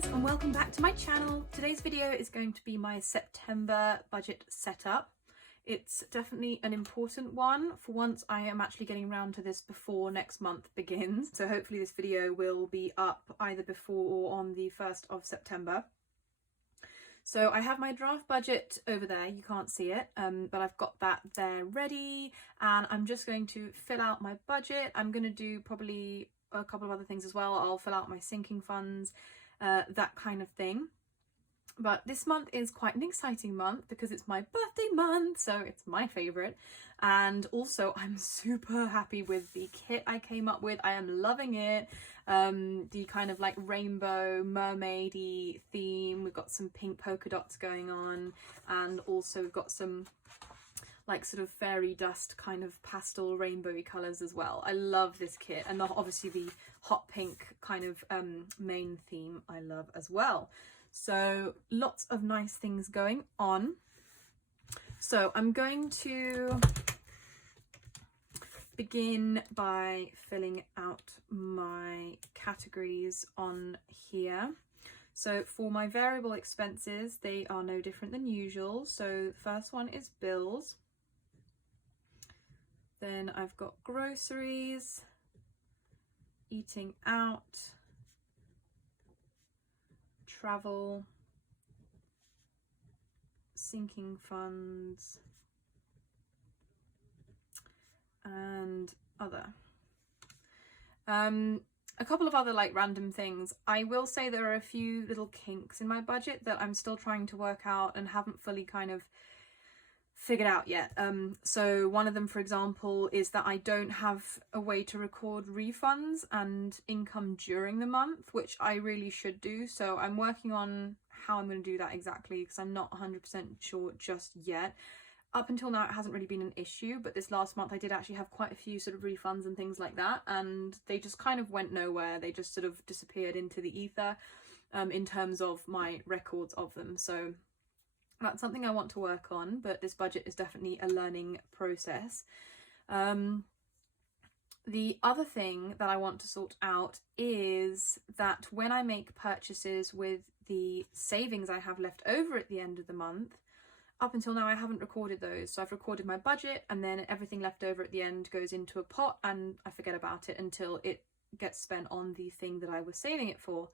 guys, and welcome back to my channel. Today's video is going to be my September budget setup. It's definitely an important one. For once, I am actually getting around to this before next month begins. So hopefully this video will be up either before or on the 1st of September. So I have my draft budget over there, you can't see it, but I've got that there ready, and I'm just going to fill out my budget. I'm going to do probably a couple of other things as well. I'll fill out my sinking funds, that kind of thing. But this month is quite an exciting month because it's my birthday month, so it's my favourite. And also I'm super happy with the kit I came up with. I am loving it. The kind of like rainbow mermaidy theme. We've got some pink polka dots going on, and also we've got some like sort of fairy dust kind of pastel rainbowy colours as well. I love this kit, and obviously the hot pink kind of main theme I love as well. So lots of nice things going on. So I'm going to begin by filling out my categories on here. So for my variable expenses, they are no different than usual. So the first one is bills. Then I've got groceries, eating out, travel, sinking funds, and other. A couple of other like random things. I will say there are a few little kinks in my budget that I'm still trying to work out and haven't fully kind of figured out yet. So one of them, for example, is that I don't have a way to record refunds and income during the month, which I really should do. So I'm working on how I'm going to do that exactly, because I'm not 100% sure just yet. Up until now, it hasn't really been an issue, but this last month I did actually have quite a few sort of refunds and things like that, and they just kind of went nowhere. They just sort of disappeared into the ether in terms of my records of them. So that's something I want to work on, but this budget is definitely a learning process. The other thing that I want to sort out is that when I make purchases with the savings I have left over at the end of the month, up until now I haven't recorded those. So I've recorded my budget, and then everything left over at the end goes into a pot, and I forget about it until it gets spent on the thing that I was saving it for.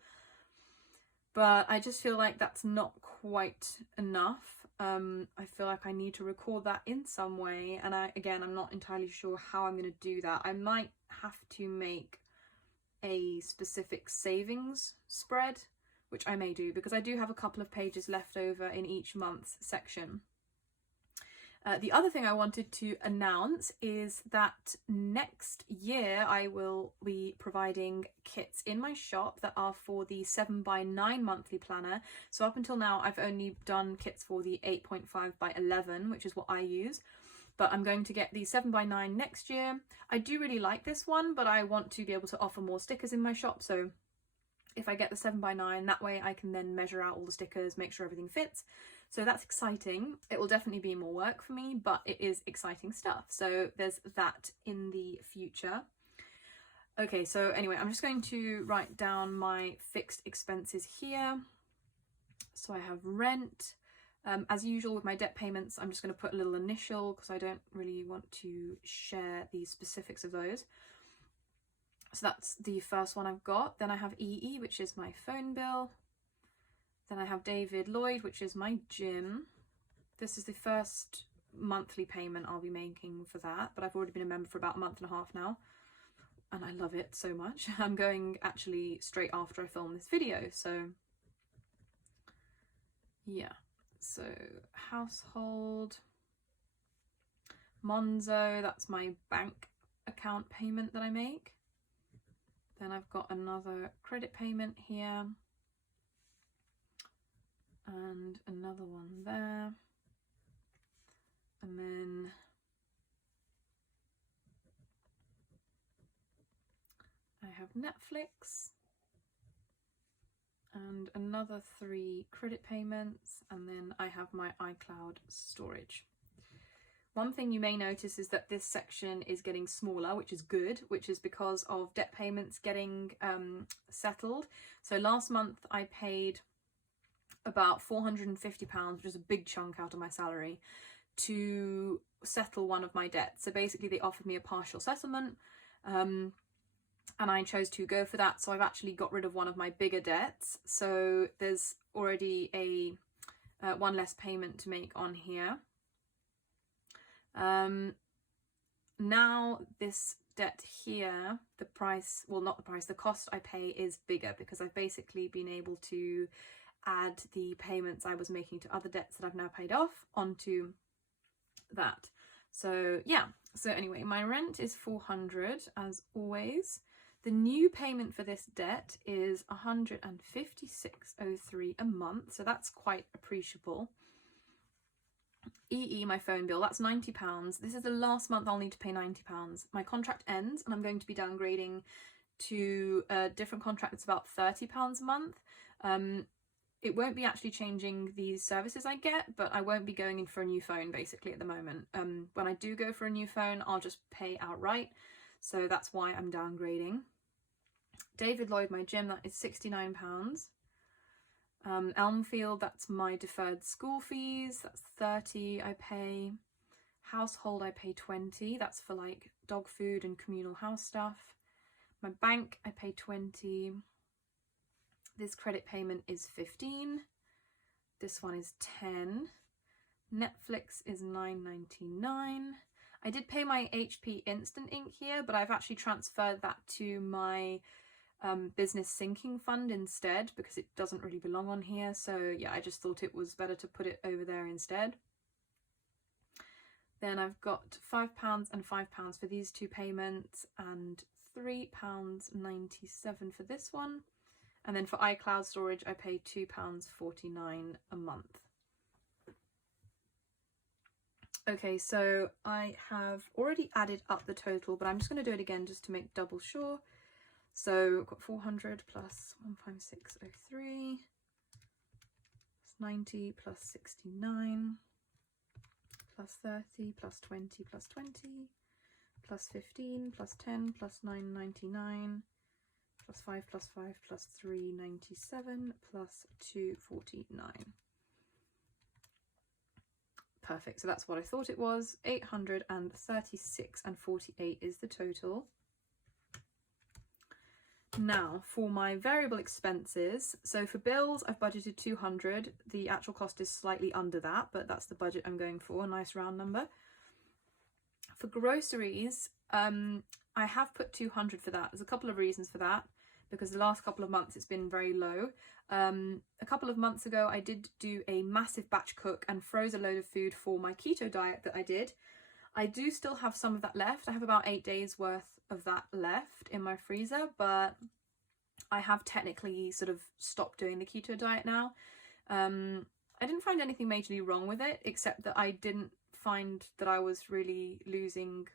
But I just feel like that's not quite enough. I feel like I need to record that in some way, and I'm not entirely sure how I'm going to do that. I might have to make a specific savings spread, which I may do, because I do have a couple of pages left over in each month's section. The other thing I wanted to announce is that next year I will be providing kits in my shop that are for the 7x9 monthly planner. So up until now I've only done kits for the 8.5x11, which is what I use. But I'm going to get the 7x9 next year. I do really like this one, but I want to be able to offer more stickers in my shop. So if I get the 7x9, that way I can then measure out all the stickers, make sure everything fits. So that's exciting. It will definitely be more work for me, but it is exciting stuff. So there's that in the future. Okay, so anyway, I'm just going to write down my fixed expenses here. So I have rent. As usual with my debt payments, I'm just going to put a little initial because I don't really want to share the specifics of those. So that's the first one I've got. Then I have EE, which is my phone bill. Then I have David Lloyd, which is my gym. This is the first monthly payment I'll be making for that, but I've already been a member for about a month and a half now, and I love it so much. I'm going actually straight after I film this video, so yeah. So household, Monzo, that's my bank account payment that I make. Then I've got another credit payment here, and another one there, and then I have Netflix, and another 3 credit payments, and then I have my iCloud storage, One thing you may notice is that this section is getting smaller, which is good, which is because of debt payments getting settled. So last month I paid about £450, which is a big chunk out of my salary, to settle one of my debts. So basically they offered me a partial settlement, and I chose to go for that. So I've actually got rid of one of my bigger debts. So there's already a one less payment to make on here. Now this debt here, the price, well not the price, the cost I pay is bigger because I've basically been able to add the payments I was making to other debts that I've now paid off onto that. So yeah, so anyway, my rent is 400 as always. The new payment for this debt is 156.03 a month, so that's quite appreciable. My phone bill, that's £90. This is the last month I'll need to pay £90. My contract ends and I'm going to be downgrading to a different contract that's about £30 a month. It won't be actually changing the services I get, but I won't be going in for a new phone basically at the moment. When I do go for a new phone, I'll just pay outright. So that's why I'm downgrading. David Lloyd, my gym, that is £69. Elmfield, that's my deferred school fees, that's 30 I pay. Household, I pay 20, that's for like dog food and communal house stuff. My bank, I pay 20. This credit payment is 15. This one is 10. Netflix is $9.99. I did pay my HP Instant Ink here, but I've actually transferred that to my business sinking fund instead because it doesn't really belong on here. So yeah, I just thought it was better to put it over there instead. Then I've got £5 and £5 for these two payments and £3.97 for this one. And then for iCloud storage, I pay £2.49 a month. Okay, so I have already added up the total, but I'm just going to do it again just to make double sure. So I've got 400 plus 156.03 plus 90 plus 69 plus 30 plus 20 plus 20 plus 15 plus 10 plus 9.99 plus 5 plus 5 plus 3.97 plus 2.49. Perfect, so that's what I thought it was. 836.48 is the total. Now for my variable expenses, so for bills I've budgeted 200. The actual cost is slightly under that, but that's the budget I'm going for, a nice round number. For groceries, I have put 200 for that. There's a couple of reasons for that, because the last couple of months it's been very low. A couple of months ago I did do a massive batch cook and froze a load of food for my keto diet that I did. I do still have some of that left. I have about 8 days worth of that left in my freezer, but I have technically sort of stopped doing the keto diet now. I didn't find anything majorly wrong with it, except that I didn't find that I was really losing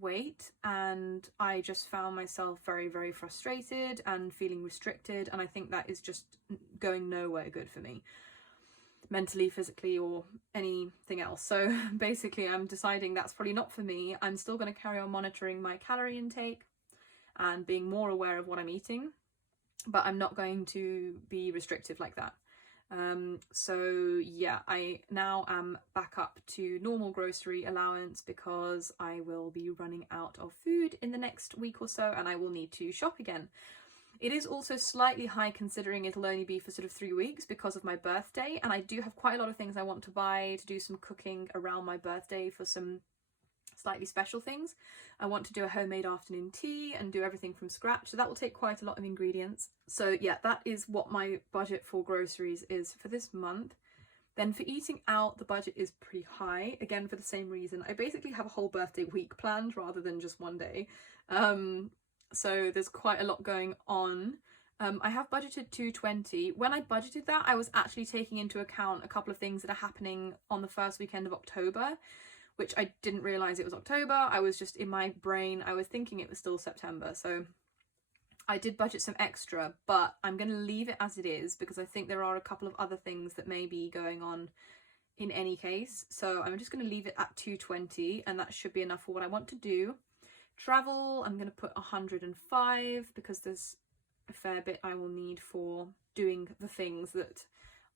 weight, and I just found myself very, very frustrated and feeling restricted, and I think that is just going nowhere good for me, mentally, physically, or anything else. So basically I'm deciding that's probably not for me. I'm still going to carry on monitoring my calorie intake and being more aware of what I'm eating, but I'm not going to be restrictive like that. So yeah, I now am back up to normal grocery allowance because I will be running out of food in the next week or so and I will need to shop again. It is also slightly high considering it'll only be for sort of 3 weeks because of my birthday, and I do have quite a lot of things I want to buy to do some cooking around my birthday for some slightly special things. I want to do a homemade afternoon tea and do everything from scratch, so that will take quite a lot of ingredients. So yeah, that is what my budget for groceries is for this month. Then for eating out, the budget is pretty high, again for the same reason. I basically have a whole birthday week planned rather than just one day. So there's quite a lot going on. I have budgeted 220. When I budgeted that, I was actually taking into account a couple of things that are happening on the first weekend of October, which I didn't realise it was October. I was just, in my brain, I was thinking it was still September. So I did budget some extra, but I'm going to leave it as it is because I think there are a couple of other things that may be going on in any case. So I'm just going to leave it at 220 and that should be enough for what I want to do. Travel, I'm going to put 105 because there's a fair bit I will need for doing the things that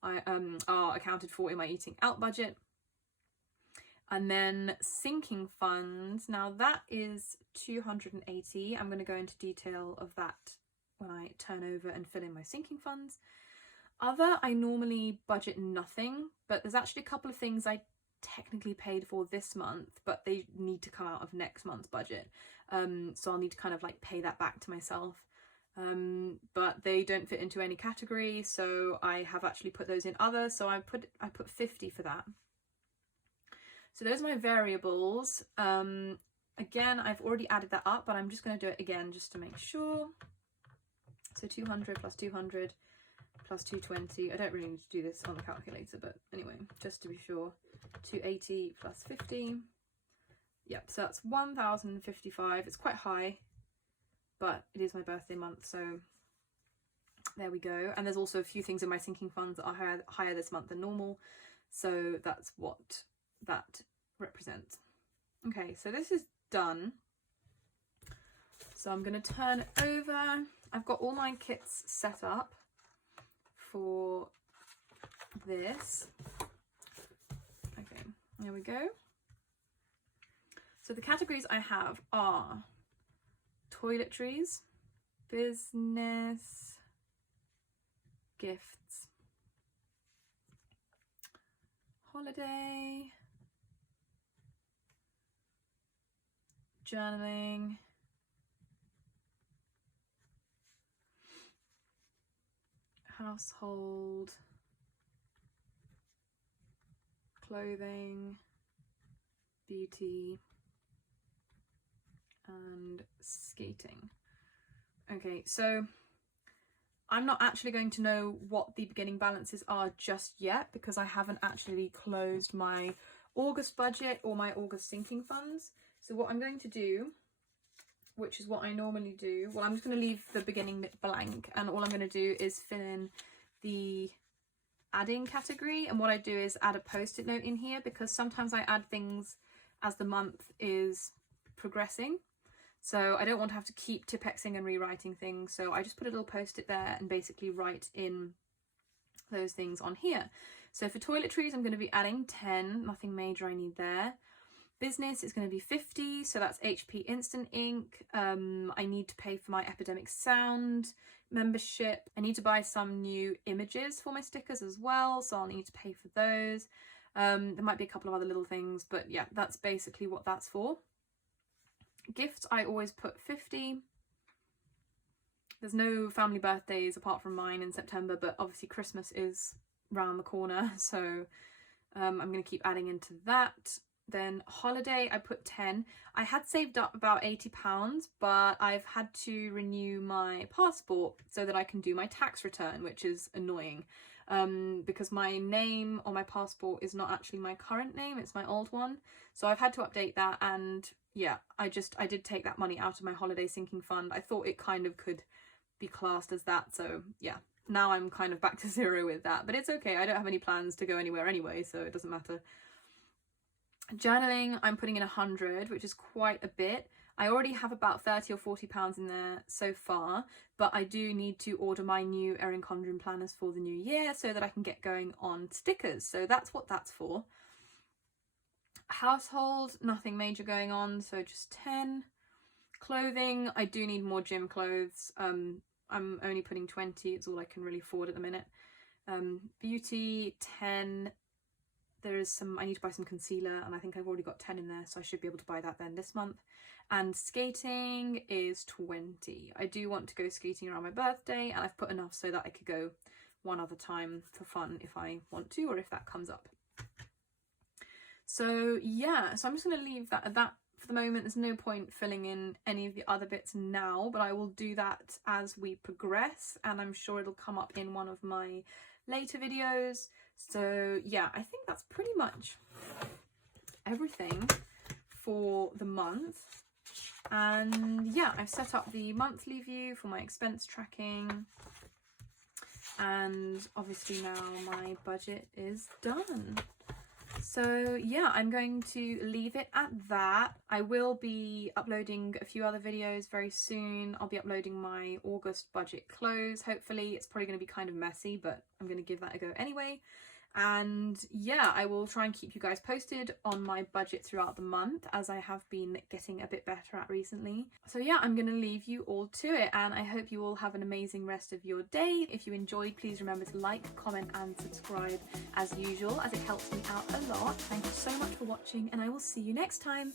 I are accounted for in my eating out budget. And then sinking funds, now that is 280. I'm going to go into detail of that when I turn over and fill in my sinking funds. Other, I normally budget nothing, but there's actually a couple of things I technically paid for this month, but they need to come out of next month's budget. So I'll need to kind of like pay that back to myself. But they don't fit into any category, so I have actually put those in other. So I put 50 for that. So those are my variables. Again, I've already added that up, but I'm just going to do it again just to make sure. So 200 plus 200 plus 220. I don't really need to do this on the calculator, but anyway, just to be sure. 280 plus 50. Yep, so that's 1,055. It's quite high, but it is my birthday month, so there we go. And there's also a few things in my sinking funds that are higher this month than normal, so that's what that represents. Okay, so this is done. So I'm going to turn it over. I've got all my kits set up for this. Okay, there we go. So the categories I have are toiletries, business, gifts, holiday, journaling, household, clothing, beauty, and skating. Okay, so I'm not actually going to know what the beginning balances are just yet because I haven't actually closed my August budget or my August sinking funds. So what I'm going to do, which is what I normally do, well, I'm just going to leave the beginning bit blank, and all I'm going to do is fill in the adding category. And what I do is add a post-it note in here because sometimes I add things as the month is progressing. So I don't want to have to keep tipexing and rewriting things. So I just put a little post-it there and basically write in those things on here. So for toiletries, I'm going to be adding 10, nothing major I need there. Business is going to be 50, so that's HP Instant Ink. I need to pay for my Epidemic Sound membership. I need to buy some new images for my stickers as well, so I'll need to pay for those. There might be a couple of other little things, but yeah, that's basically what that's for. Gifts, I always put 50. There's no family birthdays apart from mine in September, but obviously Christmas is round the corner, so I'm going to keep adding into that. Then holiday, I put 10. I had saved up about £80, but I've had to renew my passport so that I can do my tax return, which is annoying because my name on my passport is not actually my current name, it's my old one. So I've had to update that, and yeah, I did take that money out of my holiday sinking fund. I thought it kind of could be classed as that, so yeah, now I'm kind of back to zero with that, but it's okay. I don't have any plans to go anywhere anyway, so it doesn't matter. Journaling, I'm putting in 100, which is quite a bit. I already have about £30 or £40 in there so far, but I do need to order my new Erin Condren planners for the new year so that I can get going on stickers. So that's what that's for. Household, nothing major going on, so just 10. Clothing, I do need more gym clothes. I'm only putting 20, it's all I can really afford at the minute. Beauty, 10. There is some, I need to buy some concealer, and I think I've already got 10 in there, so I should be able to buy that then this month. And skating is 20. I do want to go skating around my birthday, and I've put enough so that I could go one other time for fun if I want to, or if that comes up. So yeah, so I'm just going to leave that at that for the moment. There's no point filling in any of the other bits now, but I will do that as we progress, and I'm sure it'll come up in one of my later videos. So yeah, I think that's pretty much everything for the month. And yeah, I've set up the monthly view for my expense tracking, and obviously now my budget is done. So yeah, I'm going to leave it at that. I will be uploading a few other videos very soon. I'll be uploading my August budget close, hopefully. It's probably going to be kind of messy, but I'm going to give that a go anyway. And yeah, I will try and keep you guys posted on my budget throughout the month, as I have been getting a bit better at recently. So yeah, I'm going to leave you all to it, and I hope you all have an amazing rest of your day. If you enjoyed, please remember to like, comment and subscribe as usual, as it helps me out a lot. Thank you so much for watching, and I will see you next time.